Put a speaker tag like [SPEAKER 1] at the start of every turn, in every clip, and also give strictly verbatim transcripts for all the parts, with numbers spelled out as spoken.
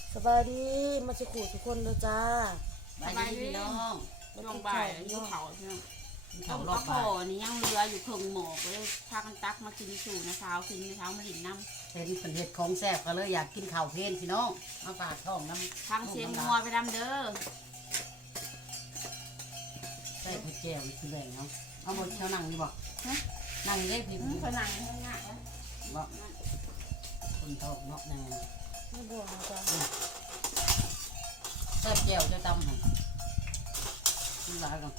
[SPEAKER 1] สบายดีมาจะขู่ทุกคนเลยจ้า
[SPEAKER 2] สบายดีพี่น้อง
[SPEAKER 3] ช่วงบ่ายอยู่เขาเนาะ
[SPEAKER 2] เขา
[SPEAKER 3] เขา
[SPEAKER 2] รอบ
[SPEAKER 3] ก็
[SPEAKER 2] บ่าย
[SPEAKER 3] นี่ยังเรืออยู่ครึ่งหมอกเลยพากันตักมากินสู่นะเช้ากินในเช้ามาดินน้ำ
[SPEAKER 2] เห็นเป็นเห็ดของแซ่บก็เลยอยากกินข้าวเพลนพี่น้องมาฝากท้องน้ำ
[SPEAKER 3] ทางเสียงงัวไปดำเด้อ
[SPEAKER 2] ใส่ผัดแจ่วคือแบ่งเนาะเอาหมดเท่านั่งนี่บอกนั่งได้พี่
[SPEAKER 3] อืมผนังให้ง่ายนะ
[SPEAKER 2] บอกคนท้องเนาะนั่ง
[SPEAKER 1] ไม่บวกนะจ้า
[SPEAKER 2] แซ่บแจ่วจะตำให้กินหลายกัน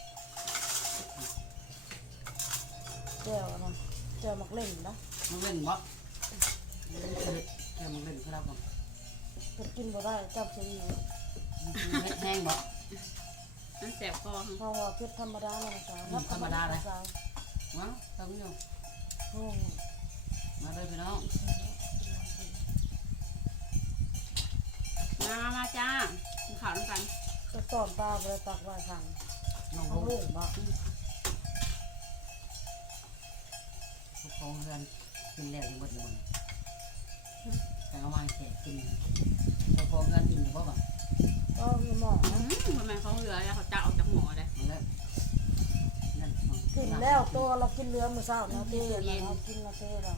[SPEAKER 1] แจ่วนะแจ่วมักเล่นนะ
[SPEAKER 2] มันเล่นบ่แจ่วมันเล่นเขาเราก่อน
[SPEAKER 1] เพิ่นกินบ่ได้จับเสียง
[SPEAKER 2] เฮ็ดแห้งบ่
[SPEAKER 3] นั่นแสบคอ
[SPEAKER 1] เพราะว่าเผ็ดธรรมดาเลยนะจ้า
[SPEAKER 2] อืมธรรมดาเลย
[SPEAKER 1] จ้า
[SPEAKER 2] มาทำอยู่
[SPEAKER 1] โอ้
[SPEAKER 2] มาเลยพี่น้อง
[SPEAKER 3] มามาจ้ากินข้าวด้วยกัน
[SPEAKER 1] จะตอนปลาไปเลยตักไว้ทาง
[SPEAKER 2] น้อง
[SPEAKER 1] ทาง
[SPEAKER 2] ลู
[SPEAKER 1] ลู
[SPEAKER 2] ก
[SPEAKER 1] กบ่
[SPEAKER 2] ทุกคนเพื่อนกินแล้วยังหมดเลยแต่เอามาแขกกินทุกคนเพื่อนกินอยู่บ่บ่
[SPEAKER 1] ก็มีหมอ
[SPEAKER 3] อื
[SPEAKER 1] นะ
[SPEAKER 3] มทำไมเขาเรือแล้วเขาจะออกจากหมอเลย
[SPEAKER 2] มาแล้วนั่น
[SPEAKER 1] กินแล้วตัวเรากินเรือมื้อเช้านะเต้เรากินแล้วเต้เรา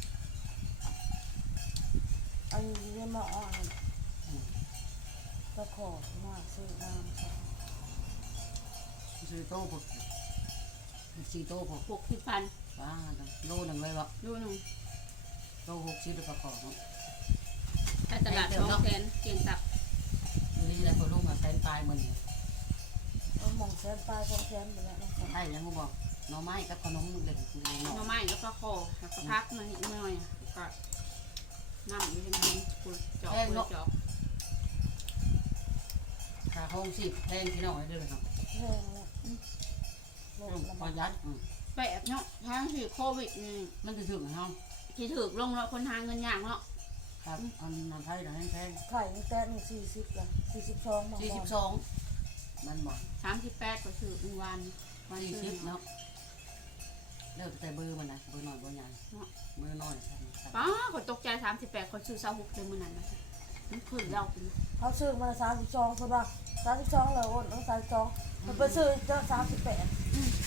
[SPEAKER 1] อันนี้หมออันตะขอมาซื้อน้ำจ้า
[SPEAKER 2] ซื้อโต๊ะพวกซื้อโต๊ะพวก
[SPEAKER 3] หกสิบพัน
[SPEAKER 2] ว้าโลหนึ่งเลยบ่
[SPEAKER 3] ดูหนึ่ง
[SPEAKER 2] โลหกสิบประกอบเนาะ
[SPEAKER 3] ถ้าตลาดสองแสนเกียงตับ
[SPEAKER 2] นี่แหละคนลูกมาแทนตายมัน
[SPEAKER 1] เอาหมองแซนปลายของแซนไปแล้วนะครับ
[SPEAKER 2] ได้ยังกูบอกหน่อไม้กับขนมเด็กเลย
[SPEAKER 3] หน่
[SPEAKER 2] เนาะ
[SPEAKER 3] อไม้แล้วก็คอแล้วก็พักมานิดหน่อยก็น้ำอยู่ในนี้คุยจอกคุยจอก
[SPEAKER 2] ขาห้องสิบแทงพี่น้องให้ด้วยครับ
[SPEAKER 1] แห้งแล้วโลกละ
[SPEAKER 2] พ
[SPEAKER 1] มั
[SPEAKER 2] อน ยัด
[SPEAKER 3] แบบเนาะทางที่โควิดนี่
[SPEAKER 2] มันจะถึงห้อง
[SPEAKER 3] ที่ถือลงแล้วคนหาเงินยากเนาะ
[SPEAKER 2] ครับอันนั้นไทยนะแพง
[SPEAKER 1] ไข่นี่แตะหนึ่งสี่สิบละสี่สิบสองบาง
[SPEAKER 2] สี่สิบสองมันบอก
[SPEAKER 3] สามสิบแปดก็ถือหนึ่งวันวัน
[SPEAKER 2] สี่
[SPEAKER 3] ซื้
[SPEAKER 2] สิ
[SPEAKER 3] อบ
[SPEAKER 2] เนาะเลิกแต่เบอร์มันนะเบอร์น้อยเบอร์ใหญ่เบอร์น้อย
[SPEAKER 3] ป้าคนตกใจสามสิบแปดคนซื้อเสาหกเดือนมื่อนั้นนะมันขึ้นเราเป็น
[SPEAKER 1] เขาซื้อมาสามสิบสองใช่ป่ะสามสิบสองเลยอ้นต้องสามสิบสองมันไปซื้อเจ้าสามสิบแปด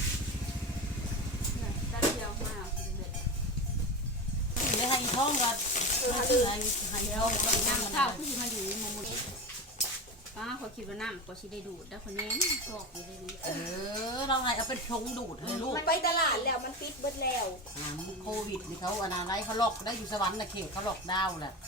[SPEAKER 3] ตัดเดียวมาคือเด็ด
[SPEAKER 2] ไม่ให้ท้องกันให้ให้ให้ท้องก็นั่ง
[SPEAKER 3] น้ำ
[SPEAKER 2] มัน
[SPEAKER 3] ข้าวที่มันอยู่ในมุมนี้ป้าเขาคิดว่าน้ำก็ชิได้ดูดแล้วคนนี้ชอบอยู่ในนี้
[SPEAKER 2] เออเราให้เอาเป็นชงดูดเลยลูก
[SPEAKER 4] มันไปตลาดแล้วมันปิดเบิดแล้ว
[SPEAKER 2] หางโควิดนี่เขาอนาไลเขาล็อกได้อยู่สวรรค์นะเขตเขาล็อกดาวน์แหละ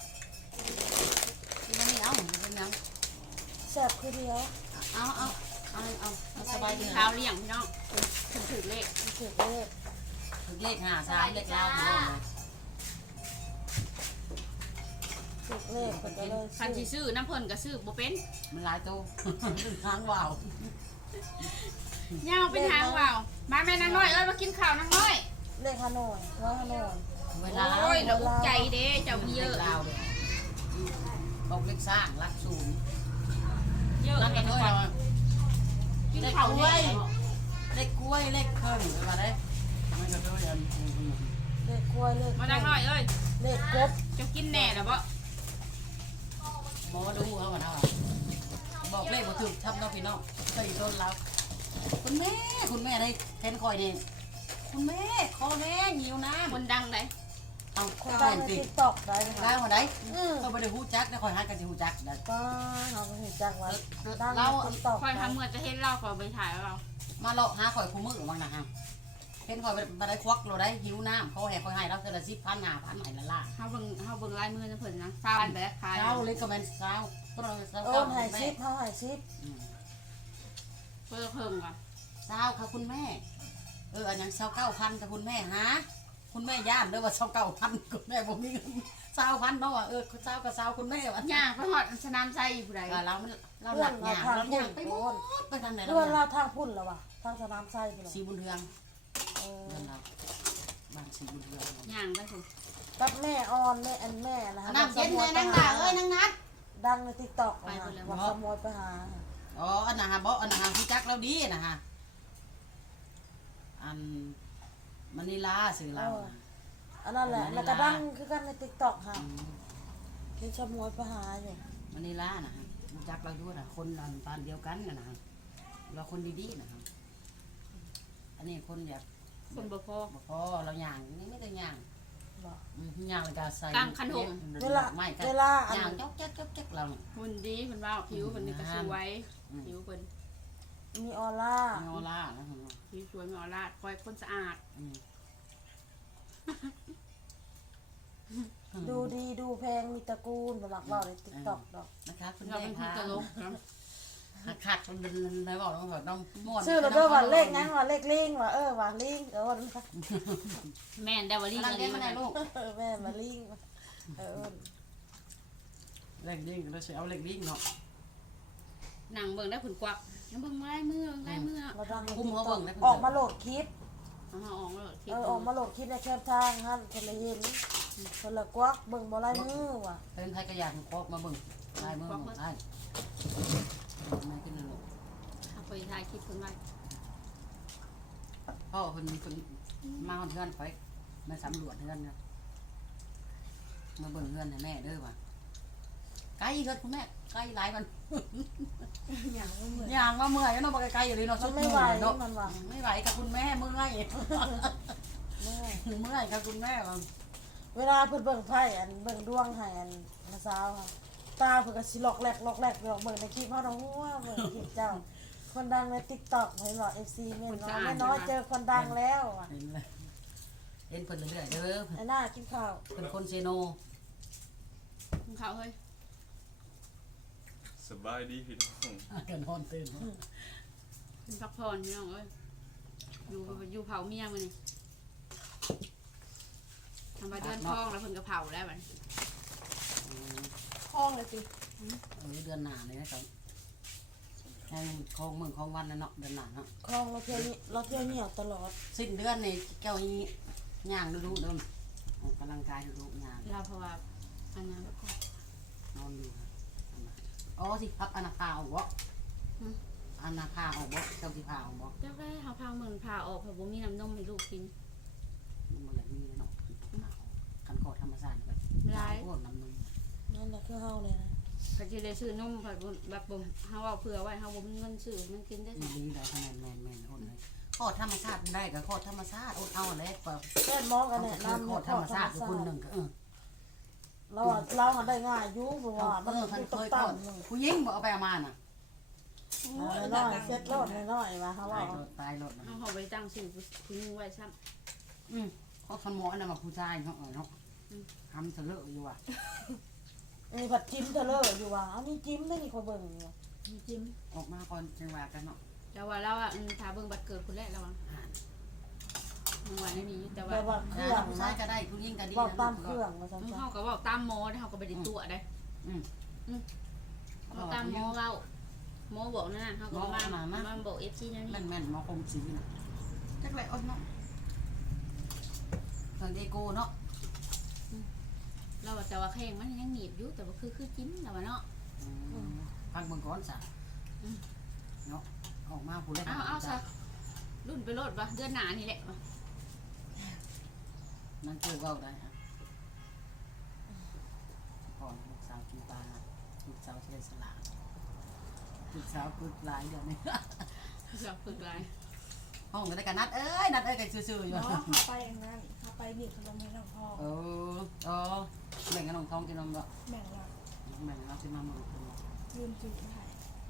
[SPEAKER 2] ที่นั่นนี่เอาเป็นยัง
[SPEAKER 1] แซ่บคือเดียว
[SPEAKER 2] เอาเอาเอาเอาเอาสบายดี
[SPEAKER 3] ข้าวเลี้ยงพี่น้องถึงถือเลข
[SPEAKER 1] มันเกิดเลข
[SPEAKER 2] ถึงเลขห้าสามเลขเก้าพี่น้อง
[SPEAKER 1] เกิดเลขก็จะเลย
[SPEAKER 3] คัน
[SPEAKER 1] ซื้
[SPEAKER 3] ที่
[SPEAKER 1] อ
[SPEAKER 3] ซื้อน้ำเพิ่นก็ซื้อบ่เป็น
[SPEAKER 2] มันหลายตัวค้างว่าว
[SPEAKER 3] เงาเป็นทางเปล่ามาแม่นางน้อยเอ้ยมากินข้าวนางน้อย
[SPEAKER 1] เลขฮานอยว่าฮานอย
[SPEAKER 2] เวลา
[SPEAKER 3] โอ้ยเราอุกใจเด้เจ้ามีเยอะ
[SPEAKER 2] ลาวเลยบอกเลขสร้างรักศูนย์
[SPEAKER 3] เยอะ
[SPEAKER 2] รัก
[SPEAKER 3] กั
[SPEAKER 2] กัน น
[SPEAKER 3] ทุ
[SPEAKER 2] ด้
[SPEAKER 3] ก
[SPEAKER 2] วย
[SPEAKER 3] คนกินข้าว
[SPEAKER 2] เล
[SPEAKER 3] เนี่ย
[SPEAKER 2] เลขกล้วยเลขเครื่องมาได้มันก็ด้วยอัน
[SPEAKER 1] เลขกล้วยเลข
[SPEAKER 3] มานางน้อยเอ้ย
[SPEAKER 1] เลขกบ
[SPEAKER 3] จะกินแน่หรอบ่
[SPEAKER 2] หมอดูเขามาเท่าบอกเลขบ่ถูกทับน้องพี่น้องเคยโดนเราคุณแม่คุณแม่ได้แทนคอยเองคุณแม่คอแม่หิวน้ำ
[SPEAKER 3] คนดังเลย
[SPEAKER 2] เอา
[SPEAKER 1] คน
[SPEAKER 2] ข้าว
[SPEAKER 1] ดังใน
[SPEAKER 2] ติ
[SPEAKER 1] ติ๊กต็อกได้ไหม
[SPEAKER 2] ได้
[SPEAKER 1] คะ
[SPEAKER 2] มาได้
[SPEAKER 1] อืม
[SPEAKER 2] เขาไม่ได้ฮู้จักนะคอยหากันสิฮู้จักได้
[SPEAKER 1] ป้าเขาไปเห็นจังหวัดดังใน
[SPEAKER 2] เรา
[SPEAKER 1] ติ๊กต็อก
[SPEAKER 3] คอยทำเมื่อจะเห็นเราขอไปถ่ายเรา
[SPEAKER 2] มาเลาะหาคอยคู่มือบ้างนะฮะเห็นคอยมาได้ควักเราได้หิวน้ำเขาแหกคอยให้เราเจอละสิบพันหาพันไหนละล่ะ
[SPEAKER 3] เฮาเบิ่งเฮาเบิ่งลายมือนะเพิ่นนะซาวันแบบขาย
[SPEAKER 2] เช้าเล็กก็แม่นเช้าเพราะเราเช้า
[SPEAKER 1] โอนใหายซิปเขาใหายซิป
[SPEAKER 3] เพิ่นเพิ่มก่อน
[SPEAKER 2] เช้าค่ะคุณแม่ เอออันยังเช้าเก้าพันแต่คุณแม่หาคุณแม่ย่านเด้อว่าเช้าเก้าพันคุณแม่ผมมีเงินเช้าพันเนาะเออเช้ากับเช้าคุณแม่วัน
[SPEAKER 3] ย่างไปฮอดสนามไซอยู่ผู้ใด
[SPEAKER 2] เราเราห
[SPEAKER 1] เพื่อ
[SPEAKER 2] ลั
[SPEAKER 1] น
[SPEAKER 2] ก
[SPEAKER 1] เรา
[SPEAKER 2] ย่าง
[SPEAKER 1] ทาง
[SPEAKER 2] เรา
[SPEAKER 1] พุ่
[SPEAKER 2] ย่าน งไปหม
[SPEAKER 1] โอน
[SPEAKER 2] ดไปทางไหน
[SPEAKER 1] เพื่อนเราทางพุ่นแล้ววะทางสนามไส้ไปเลย
[SPEAKER 2] สีบุญเรือง
[SPEAKER 1] เออ
[SPEAKER 2] เงินเราบ้านสีบุญเรือง
[SPEAKER 3] ย่างไปสิ
[SPEAKER 1] กับแม่ออนแม่อันแม่นะฮะ
[SPEAKER 2] น้ำเย็นเลยนางด่าเอ้ยนางนัด
[SPEAKER 1] ดังในติ๊กต็อกนะฮะว่าขโมยไปหา
[SPEAKER 2] อ๋ออันนะฮะบอกอันนะฮะพี่จักเราดีนะฮะอันมันนิลาสื่อเรา
[SPEAKER 1] อันนั้นแหละแล้วก็ดังคือกันในติ๊กต็อกค่ะเห็นชะมวยไปหาอยู่
[SPEAKER 2] มันนี่ล่านะฮะรู้จักเราด้วยนะคนอันปานเดียวกันกันนะฮะเราคนดีๆนะครับอันนี้คนแบบ
[SPEAKER 3] คนบ่พอ
[SPEAKER 2] บ่พอเราย่างนี่ไม่ต้องย่าง
[SPEAKER 1] บอก
[SPEAKER 2] อืมย่างเลยก็ใส่
[SPEAKER 3] กลางคันหง
[SPEAKER 1] เวลา
[SPEAKER 2] ไม่กัน
[SPEAKER 1] เวลาอัน
[SPEAKER 2] ย่างจ๊อกแจ๊กจ๊อกแจ๊กเราเนี่ย
[SPEAKER 3] หุ่นดีเพิ่นว่าผิวเพิ่นนี่ก็สวย
[SPEAKER 2] อืม
[SPEAKER 3] ผิวเพิ่น
[SPEAKER 1] มีออร่า
[SPEAKER 2] มีออร่านะฮะ
[SPEAKER 3] ผิวสวยมีออร่าคอยคนสะอาด
[SPEAKER 2] อืม
[SPEAKER 1] ดูดีดูแพงมีตระกูลบ่มักเว้าใน TikTok ดอก
[SPEAKER 2] นะคะคุณ
[SPEAKER 3] เรา
[SPEAKER 2] แม่
[SPEAKER 3] เป็นคน
[SPEAKER 2] ค่ะ
[SPEAKER 3] ตลกนะ
[SPEAKER 2] หักขาดมันเป็นอะไรบอกต้องบอกต้องม่วน
[SPEAKER 1] ชื่อเราเด้อว่าเลขนั้นว่าเลขลิงว่าเออว่าลิงเออว่า
[SPEAKER 3] แม่นได้วลี
[SPEAKER 2] นั่ง
[SPEAKER 3] อัน
[SPEAKER 2] เล่
[SPEAKER 3] นี้
[SPEAKER 2] น
[SPEAKER 3] มั
[SPEAKER 2] มาน ไหนลูก
[SPEAKER 1] เออแม่มาลิงเออ
[SPEAKER 2] เล็กดิ้งเราจะเอาเล็กดิ้งเนาะ
[SPEAKER 3] หนังเบิ่งได้ผลกวักยังเบิ่งลายมือลายมือ
[SPEAKER 1] เราดังใน
[SPEAKER 2] คุมเขาเบิ่งได้
[SPEAKER 1] ออกมาโหลดคลิป
[SPEAKER 3] เอามาออกแล้ว
[SPEAKER 1] เออออกมาโหลดคลิปในแคปทางฮั่นคนละเห็นคนละกวักเบิ่งบ่ลายมือว่ะ
[SPEAKER 2] เป็นใครกระยากคอกมาเบิ่งลายมือเบิ่งลายไม่ขึ้นเลยลูก
[SPEAKER 3] เอาไปถ่ายคลิปเพิ่นไว้
[SPEAKER 2] พ่อคนคนมาเพื่อนไปมาสำรวจเพื่อนเนี่ยมาเบิ่งเพื่อนให้แม่เด้อว่ะไกลเกินคุณแม่ไกลหลายมัน
[SPEAKER 1] อย่างบ่เหมือน
[SPEAKER 2] อย่างมาเมื่อยเนาะบ่ไกลๆอยู่เลยเนาะ
[SPEAKER 1] มันไม่ไหว
[SPEAKER 2] เนาะ
[SPEAKER 1] มันว่ะ
[SPEAKER 2] ไม่ไหวกับคุณแม่เมื่อย
[SPEAKER 1] แม่
[SPEAKER 2] เมื่อยกับคุณแม่ว่ะ
[SPEAKER 1] เวลาเพิ่นเบิ่งไพ่อันเบิ่งดวงให้อันมาสาวค่ะตาเพิ่นก็สิหลอกแหลกหลอกแหลกเดี๋ยวเบิ่งในคลิปเฮาน้องหัวเบิ่งคลิปเจ้า คนดังใน TikTok เห็นบ่ เอฟ ซี แม่นน้อยแม่น้อยเจอคนดังแล้วว่ะ
[SPEAKER 2] เห็นเลยเห็นเพิ่นเรื่อยๆเด้อ
[SPEAKER 1] ไอ้หน้ากินข้าว
[SPEAKER 2] เป็นคนเซโน
[SPEAKER 3] คุณเขาเฮ้ย
[SPEAKER 5] สบายดีพี่น้อง
[SPEAKER 2] เกินฮอนตื่น
[SPEAKER 3] คุณพักผ่อนพี่น้องเอ้ยอยู่อยู่เผาเมียมื้อนี้ทำไปเดือนทองแล้วเพิ่นก็เผาแล้วบัด
[SPEAKER 1] ห้องเลยสิ
[SPEAKER 2] เออเดือนหน้าเลยนะครับแห่งของเมืองของวันนั่นเนาะเดือนหน้าเนาะ
[SPEAKER 1] คลองเราเที่ยวนี้เราเที่ยวเหนียวตลอด
[SPEAKER 2] สิ้นเดือนนี่แก้วนี้ย่างดูๆเดิมออกกำลังกายดูๆย่าง
[SPEAKER 3] เราเพราะว่าอันนั้นก็
[SPEAKER 2] นอนอยู่ค่ะอ๋อสิพับอนาคาออกบ่อนาคาออกบ่เจ้าสิพาออกบ่
[SPEAKER 3] เจ้าได้เฮาพาเมืองพาออกเพราะบ่มีน้ำนมให้ลูกกิน
[SPEAKER 2] มันบ่อยากมีเนาะคันขอธรรมชาติแบบ
[SPEAKER 3] ร้าย
[SPEAKER 2] พวกน้ำนม
[SPEAKER 1] นั่นแหละคือเฮาเลยนะ
[SPEAKER 3] เขาจะได้ซื้อนมผัดแบบบ่เฮาเอาเผื่อไว้เฮาบ่มีเงินซื้อมันกินได้
[SPEAKER 2] อี
[SPEAKER 3] ค่ะ
[SPEAKER 2] ลีได้คะแนนแมนแมนโอนเลยขอธรรมชาติได้ก็ขอธรรมชาติโอนเอาเลยเปิด
[SPEAKER 1] แม่นมองกันแนะ
[SPEAKER 2] คือน
[SPEAKER 1] ำ
[SPEAKER 2] ขอธรรมชาติคือคนหนึ่งก็เออ
[SPEAKER 1] เราอะเราหันได้ง่ายอยู่เพราะว่ามัน
[SPEAKER 2] เออ
[SPEAKER 1] อยู่
[SPEAKER 2] เคย
[SPEAKER 1] ต่
[SPEAKER 2] ขอ
[SPEAKER 1] ำๆนึง
[SPEAKER 2] ผู้หญิงบอกเอาไปเอามาน่ะ
[SPEAKER 1] น้อยๆเซ็ตรถน้อยๆว่าเขา
[SPEAKER 2] ตา
[SPEAKER 1] ว่าย
[SPEAKER 2] รถตายรถนะ
[SPEAKER 3] เฮาเอาไปตั้งชื่อผู้หญิงไว้ซ้ำ
[SPEAKER 2] อืมเขาคนหมอนะมาผู้ชายเขาเออเนาะทำเสลออยู่ว่ะ
[SPEAKER 1] มีผัดจิ้มเทเลอร์อยู่ว่าเอามีจิ้มได้นี่เขาเบิ่งอยู่
[SPEAKER 3] มีจิ้ม
[SPEAKER 2] ออกมาก่อนจังหวะกันเนาะ
[SPEAKER 3] แต่ว่าเราอ่ะถ้าเบิ่งบัตรเกิดคนแรกแล้วว่าเมื่อวานนี้แต่ว่า
[SPEAKER 1] แบบว่าเครื่อง
[SPEAKER 2] ผู้ชาย
[SPEAKER 1] นะ
[SPEAKER 2] ก็ได้ผู้หญิงก็ดี
[SPEAKER 1] บอกตามเครื่องมาซั่น
[SPEAKER 3] เฮาก็บอกตามหมอเฮาก็บ่ได้ตัวได้
[SPEAKER 2] อืม
[SPEAKER 3] เอาตามหมอเว้าหมอบอกนั่นน่ะเฮาก็มามาบอก เอฟ ซี นั่น
[SPEAKER 2] แม่
[SPEAKER 3] นี่
[SPEAKER 2] นแม่นมาคงสีนะจักไรอ้นเนาะทางเดโก้เนาะ
[SPEAKER 3] เราแต่ว่าแข้งมันยังหนีบอยู่แต่ว่าคือคือจิ้มแล้วว่าเนาะ
[SPEAKER 2] ฟังเบิ่งก่อนสะเนาะออกมาผู้เล่น
[SPEAKER 3] เอาเอาซะรุ่นไปโลดว่ะเดือนหน้านี่แหละ
[SPEAKER 2] นั่นคือเว้าได้ฮะก่อนลูกสาวกินปลาลูกสาวเชยสลาลูกสาวปึกหลายเดี๋ยวนี้
[SPEAKER 3] เราฝึกหลาย
[SPEAKER 2] ห้องก็ได้กันนัดเอ้ยนัดเอ้ยกันซื่อๆอยู่
[SPEAKER 6] อ๋อเขาไปอย่างนั้นเขาไปบีบขนมให้น้องพ่อ
[SPEAKER 2] เออเออแบ่งกันน้องทองกินนมก็
[SPEAKER 6] แบ่งเรา
[SPEAKER 2] แบ่งเราซื้อมาหมดเลย
[SPEAKER 6] ลืมจุดถ่าย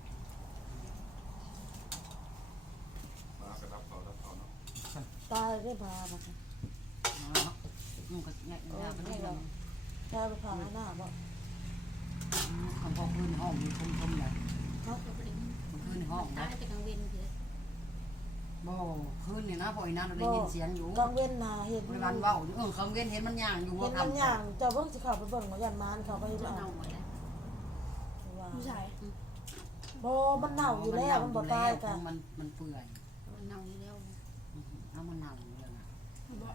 [SPEAKER 5] มากระดับเขาดับเขาเนาะ
[SPEAKER 1] ตายได้พามา
[SPEAKER 2] เนาะอืมก็แง่แง่ไปนี่เรา
[SPEAKER 1] ตายไปพาหน้าบ่
[SPEAKER 2] คำพอคืนห้องมีคมคมเลย
[SPEAKER 3] เขาก็บ่ได้
[SPEAKER 2] คืนห้อง
[SPEAKER 3] ตา
[SPEAKER 2] นะ
[SPEAKER 3] ยแต่กลางเว้นเด้อ
[SPEAKER 2] บ่คืนนี่นะพออีนั้นเราได้ยินเสียงอยู่
[SPEAKER 1] กลางเว้นน่ะเห็น
[SPEAKER 2] บริวารเว้าอยู่เออคำเว้นเห็นมันย่างอยู่
[SPEAKER 1] เห็น
[SPEAKER 2] ว่า
[SPEAKER 1] มัน
[SPEAKER 2] คำ
[SPEAKER 1] อย่างเจ้าเบิ่งสิเข้าไปเบิ่งว่ายันมานเข้าไป
[SPEAKER 3] จะ
[SPEAKER 1] เอา
[SPEAKER 3] เน่าหมดแล้ว
[SPEAKER 1] ว่า
[SPEAKER 6] ผู้ชาย
[SPEAKER 1] บ่มันเน่าอยู่แล้วมันบ่ตายกัน
[SPEAKER 2] มันมันเปื่อย
[SPEAKER 3] มันเน่าอยู่แล้ว
[SPEAKER 2] เอามันเน่าอยู่แล้วนะ
[SPEAKER 6] บอก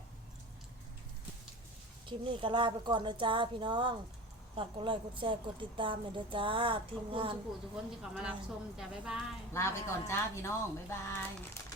[SPEAKER 1] คลิปนี้ก็ลาไปก่อนนะจ้าพี่น้องฝากกดไลค์กดแชร์กดติดตามหน่อยเด้อจ้าที
[SPEAKER 3] ขอบ
[SPEAKER 1] ม
[SPEAKER 3] คุณ
[SPEAKER 1] งาน
[SPEAKER 3] ทุกผู้ทุกคนที่เข้ามารับชมจ้ะบ๊ายบาย
[SPEAKER 2] ลาไปก่อนจ้าพี่น้อง บ๊ายบาย